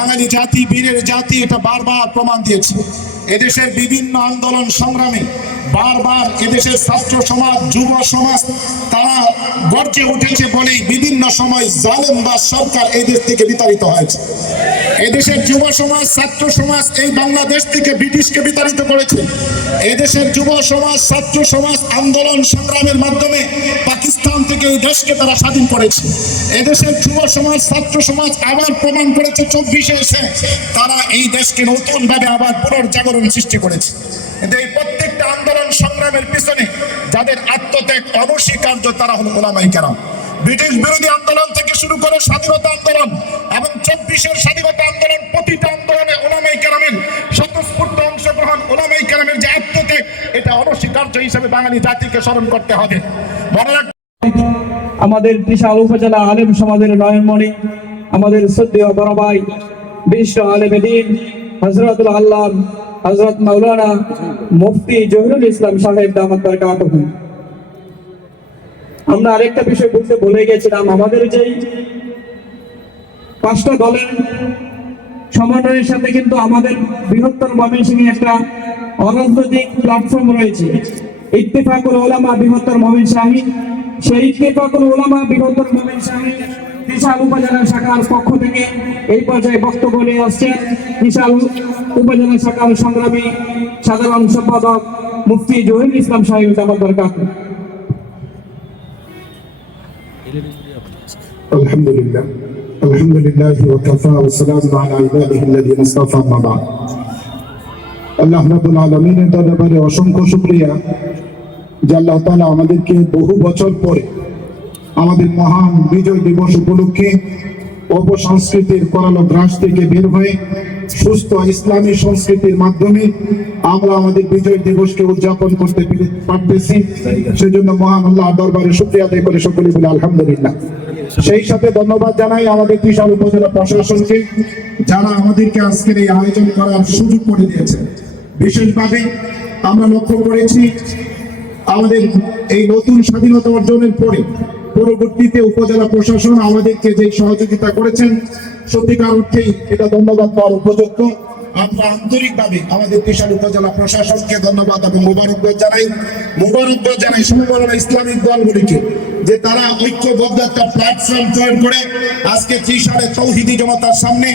বাঙালি জাতি বীরের জাতি, এটা বারবার প্রমাণ দিয়েছে। এদেশের বিভিন্ন আন্দোলন সংগ্রামে বারবার এদেশের ছাত্র সমাজ, যুব সমাজ তারা গর্জে উঠেছে বলেই বিভিন্ন সময় জালেম বা সরকার এই দেশ থেকে বিতাড়িত হয়েছে। এদেশের যুব সমাজ, ছাত্র সমাজ এই বাংলাদেশ থেকে ব্রিটিশকে বিতাড়িত করেছে। এদেশের যুব সমাজ, ছাত্র সমাজ আন্দোলন সংগ্রামের মাধ্যমে পাকিস্তান থেকে এই দেশকে তারা স্বাধীন করেছে। এদেশের যুব সমাজ, ছাত্র সমাজ আবার প্রমাণ করেছে 24-এ এসে তারা এই দেশকে নতুন ভাবে আবার পুনর্জাগরণ সৃষ্টি করেছে। কিন্তু এই প্রত্যেকটা আন্দোলন সংগ্রামের পিছনে যাদের আত্মত্যাগ অনস্বীকার্য তারা হলো ওলামায়ে কেরাম। ব্রিটিশ বিরোধী আন্দোলন থেকে শুরু করে স্বাধীনতা আন্দোলন এবং 24-এর স্বাধীনতা আন্দোলন, প্রতিটা আন্দোলনে ওলামায়ে কেরামের স্বতঃস্ফূর্ত অংশগ্রহণ, ওলামায়ে কেরামের যে আত্মত্যাগ, এটা অনস্বীকার্য হিসেবে বাঙালি জাতিকে স্মরণ করতে হবে। মনে রাখতে আমাদের ত্রিশাল উপজেলা আলেম সমাজের নয়নমণি, আমাদের শ্রদ্ধেয় বড় ভাই বিশিষ্ট আলেম দ্বীন হযরতুল আল্লাহ হযরত মাওলানা মুফতি জহিরুল ইসলাম সাহেব দামাত বরকাতুহু। আমরা আরেকটা বিষয় বলতে ভুলে গেছিলাম, আমাদের যেই 5টা দলের সমন্বয়ের সাথে কিন্তু আমাদের বৃহত্তর ময়মনসিংহে একটা অরাজনৈতিক প্ল্যাটফর্ম রয়েছে, ইত্তেফাকুল উলামা বৃহত্তর ময়মনসিংহ। সেই ইত্তেফাকুল উলামা বৃহত্তর ময়মনসিংহ ত্রিশাল উপজেলা শাখার পক্ষ থেকে এই পর্যায়ে বক্তব্য নিয়ে আসছেন ত্রিশাল উপজেলা শাখার সংগ্রামী সাধারণ সম্পাদক মুফতি জহিরুল ইসলাম সাহেব দামাত বরকাতুহু। আলহামদুলিল্লাহ আলহামদুলিল্লাহ ওয়া কাফা ওয়া সালামু আলা ইবাদিহি আল্লাযীনা ইসতাফা আম্মা বা'দ। আল্লাহ রাব্বুল আলামিনের দরবারে অসংখ্য শুকরিয়া যে আল্লাহ তাআলা আমাদেরকে বহু বছর পরে আমাদের মহান বিজয় দিবস উপলক্ষে অপসংস্কৃতির করালো গ্রাস থেকে বের হয়ে সুস্থ ইসলামী সংস্কৃতির মাধ্যমে আমরা আমাদের বিজয় দিবসকে উদযাপন করতে পারতেছি। সেজন্য মহান আল্লাহর দরবারে শুকরিয়া আদায় করে সকলে বলে আলহামদুলিল্লাহ। সেই সাথে ধন্যবাদ জানাই আমাদের ত্রিশাল উপজেলা প্রশাসনকে, যারা আমাদেরকে আজকের এই আয়োজন করার সুযোগ করে দিয়েছে। বিশেষভাবে আমরা লক্ষ্য করেছি আমাদের এই নতুন স্বাধীনতা অর্জনের পরে পরবর্তীতে উপজেলা প্রশাসন আমাদেরকে যে সহযোগিতা করেছেন, সত্যিকার অর্থেই এটা ধন্যবাদ পাওয়ার উপযুক্ত। আমরা আন্তরিকভাবে আমাদের ত্রিশাল উপজেলা প্রশাসনকে ধন্যবাদ এবং মোবারকবাদ জানাই সমমনা ইসলামিক দলগুলিকে যে তারা ঐক্যবদ্ধ একটা প্ল্যাটফর্ম তৈরি করে আজকে ত্রিশালে তৌহিদি জনতার সামনে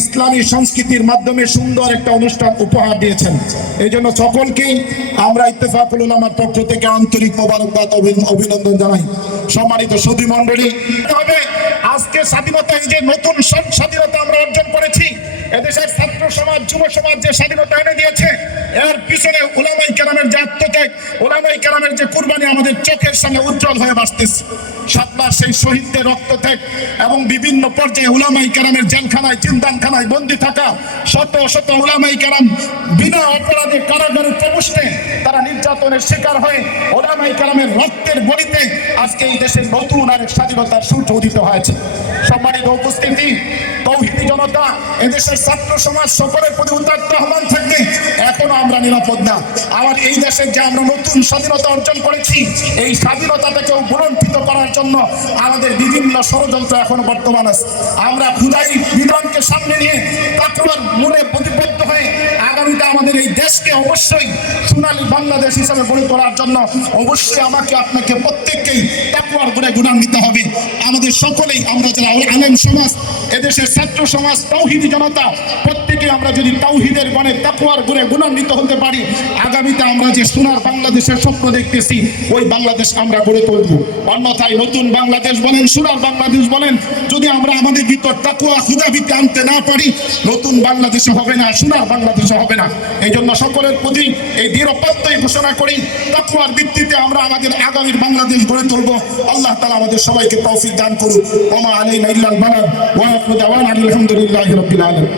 ইসলামী সংস্কৃতির মাধ্যমে সুন্দর একটা অনুষ্ঠান উপহার দিয়েছেন। এই জন্য সকলকেই আমরা ইত্তেফাকুল উলামার পক্ষ থেকে আন্তরিক মোবারকবাদ অভিনন্দন জানাই। সম্মানিত সুধী মণ্ডলী, আজকে স্বাধীনতা, এই যে নতুন স্বাধীনতা আমরা অর্জন করেছি, এদেশের ছাত্র সমাজ, যুব সমাজ যে স্বাধীনতা এনে দিয়েছে, এর পিছনে উলামায়ে কেরামের যে আত্মত্যাগ, উলামায়ে কেরামের যে কুরবানি আমাদের চোখের সামনে উজ্জ্বল হয়ে ভাসতেছে। সাতবার সেই শহীদদের রক্তত্যাগ এবং বিভিন্ন পর্যায়ে উলামায়ে কেরামের জেলখানায়, জিন্দানখানায় বন্দী থাকা শত শত উলামায়ে কেরাম বিনা অপরাধে কারাগারে প্রবেশে তারা নির্যাতনের শিকার হয়ে উলামায়ে কেরামের রক্তের বলিতে আজকে এই দেশের নতুন আরেক স্বাধীনতার সূর্য উদিত হয়েছে। সম্মানিত উপস্থিতি, তৌহিদি জনতা, এদেশের ছাত্র সমাজ সকলের প্রতি উদাত্ত আহ্বান থাকবে, এখনো আমরা নিরাপদ না। আমার এই দেশের যে আমরা নতুন স্বাধীনতা অর্জন করেছি, এই স্বাধীনতাটাকেও গুণান্বিত করার জন্য আমাদের বিভিন্ন ষড়যন্ত্র এখনো বর্তমান আছে। আমরা খুদাই বিধানকে সামনে নিয়ে তাকওয়ার মূলে প্রতিবদ্ধ হয়ে আগামীতে আমাদের এই দেশকে অবশ্যই সোনালী বাংলাদেশ হিসাবে গড়ে তোলার জন্য অবশ্যই আমাকে, আপনাকে প্রত্যেককেই তাকওয়ার গুণে গুণান্বিত হবে। আমাদের সকলেই, আমরা যারা আলেম সমাজ, এদেশের ছাত্র সমাজ, তৌহিদি জনতা, প্রত্যেকে আমরা যদি তাওহীদের গুণে, তাকওয়ার গুণে গুণান্বিত হতে পারি, আগামীতে আমরা যে সোনার বাংলাদেশের স্বপ্ন দেখতেছি, ওই বাংলাদেশ আমরা গড়ে তুলব। অন্যথায় নতুন বাংলাদেশ বলেন, সোনার বাংলাদেশ বলেন, যদি আমরা আমাদের ভিতর তাকওয়া খুদাবিদকে আনতে না পারি, নতুন বাংলাদেশে হবে না, সোনার বাংলাদেশে হবে না। এই জন্য সকলের প্রতি এই দৃঢ় প্রত্যয় ঘোষণা করি, তাকওয়ার ভিত্তিতে আমরা আমাদের আগামীর বাংলাদেশ গড়ে তুলব। আল্লাহ তাআলা আমাদের সবাইকে তৌফিক দান করুন। ওয়া মা আলাইনা ইল্লাল বালাগ ওয়া আখিরু দাওয়ানা আলহামদুলিল্লাহি রাব্বিল আলামিন।